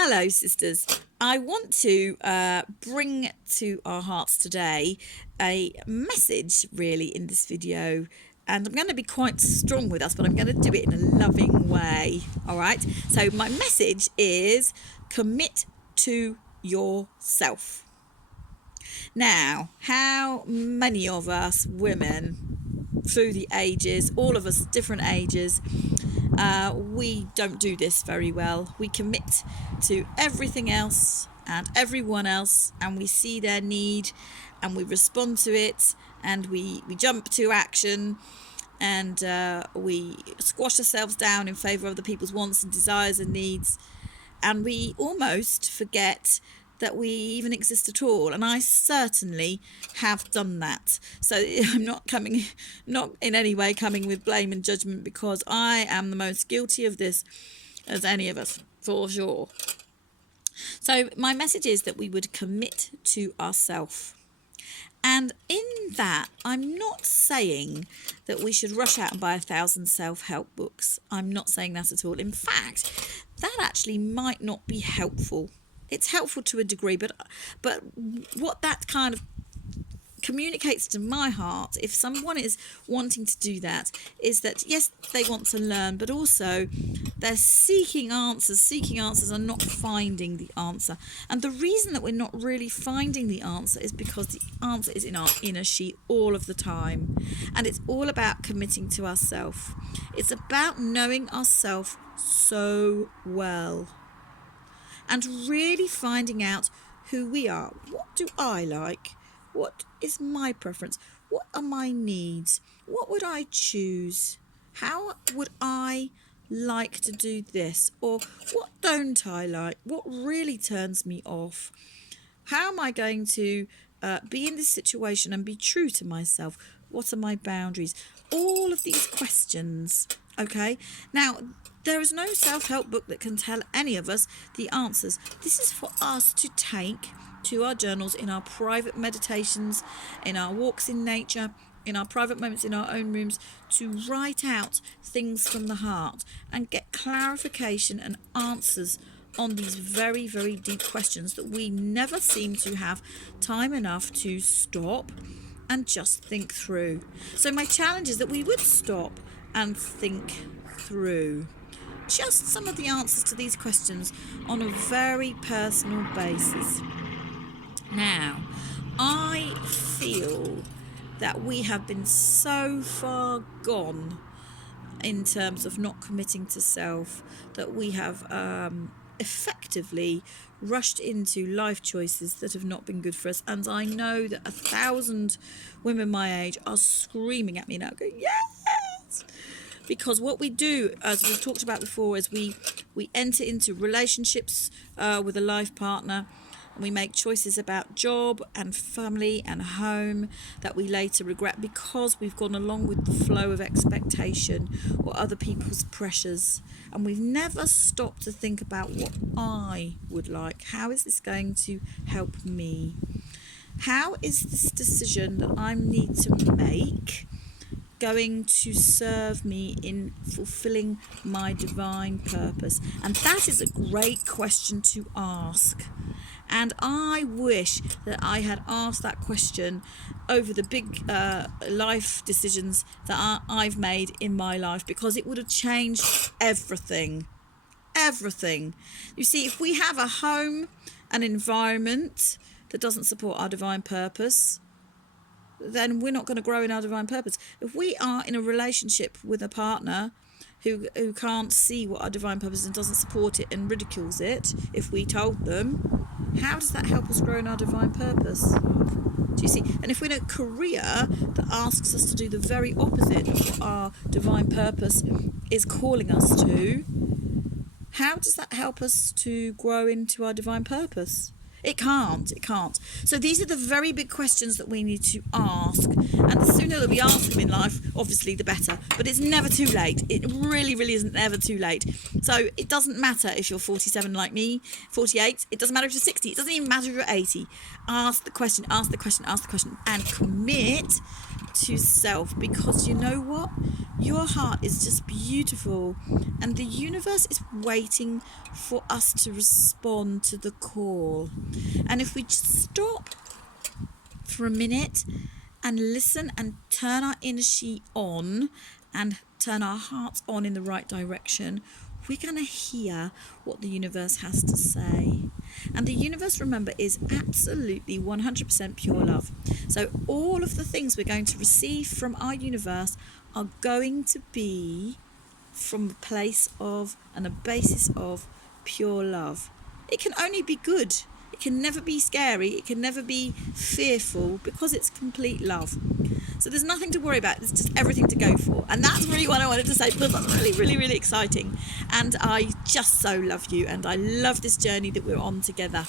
Hello, sisters. I want to bring to our hearts today a message, really, in this video. And I'm going to be quite strong with us, but I'm going to do it in a loving way. All right. So, my message is commit to yourself. Now, how many of us women through the ages, all of us different ages, we don't do this very well. We commit to everything else and everyone else, and we see their need and we respond to it, and we jump to action, and we squash ourselves down in favour of other people's wants and desires and needs, and we almost forget that we even exist at all. And I certainly have done that. So I'm not in any way coming with blame and judgment, because I am the most guilty of this as any of us, for sure. So my message is that we would commit to ourselves. And in that, I'm not saying that we should rush out and buy 1,000 self-help books. I'm not saying that at all. In fact, that actually might not be helpful. It's helpful to a degree, but what that kind of communicates to my heart, if someone is wanting to do that, is that yes, they want to learn, but also they're seeking answers. Seeking answers are not finding the answer. And the reason that we're not really finding the answer is because the answer is in our inner sheet all of the time. And it's all about committing to ourselves. It's about knowing ourselves so well, and really finding out who we are. What do I like? What is my preference? What are my needs? What would I choose? How would I like to do this? Or what don't I like? What really turns me off? How am I going to be in this situation and be true to myself? What are my boundaries? All of these questions, okay? Now, there is no self-help book that can tell any of us the answers. This is for us to take to our journals, in our private meditations, in our walks in nature, in our private moments in our own rooms, to write out things from the heart and get clarification and answers on these very, very deep questions that we never seem to have time enough to stop and just think through. So my challenge is that we would stop and think through just some of the answers to these questions on a very personal basis. Now, I feel that we have been so far gone in terms of not committing to self that we have effectively rushed into life choices that have not been good for us. And I know that 1,000 women my age are screaming at me now, going, yes! Because what we do, as we've talked about before, is we enter into relationships with a life partner, and we make choices about job and family and home that we later regret because we've gone along with the flow of expectation or other people's pressures, and we've never stopped to think about what I would like. How is this going to help me? How is this decision that I need to make going to serve me in fulfilling my divine purpose? And that is a great question to ask. And I wish that I had asked that question over the big life decisions that I've made in my life, because it would have changed everything. Everything. You see, if we have a home, an environment that doesn't support our divine purpose, then we're not going to grow in our divine purpose. If we are in a relationship with a partner who can't see what our divine purpose is and doesn't support it and ridicules it if we told them, how does that help us grow in our divine purpose? Do you see? And if we're in a career that asks us to do the very opposite of what our divine purpose is calling us to, how does that help us to grow into our divine purpose? It can't. It can't. So these are the very big questions that we need to ask. And the sooner that we ask them in life, obviously, the better. But it's never too late. It really, really isn't ever too late. So it doesn't matter if you're 47 like me, 48. It doesn't matter if you're 60. It doesn't even matter if you're 80. Ask the question, ask the question, ask the question, and commit to self, because you know what? Your heart is just beautiful, and the universe is waiting for us to respond to the call. And if we just stop for a minute and listen and turn our energy on and turn our hearts on in the right direction, we're going to hear what the universe has to say. And the universe, remember, is absolutely 100% pure love. So all of the things we're going to receive from our universe are going to be from a place of and a basis of pure love. It can only be good. It can never be scary. It can never be fearful, because it's complete love. So there's nothing to worry about. There's just everything to go for. And that's really what I wanted to say, because that's really, really, really exciting. And I just so love you. And I love this journey that we're on together.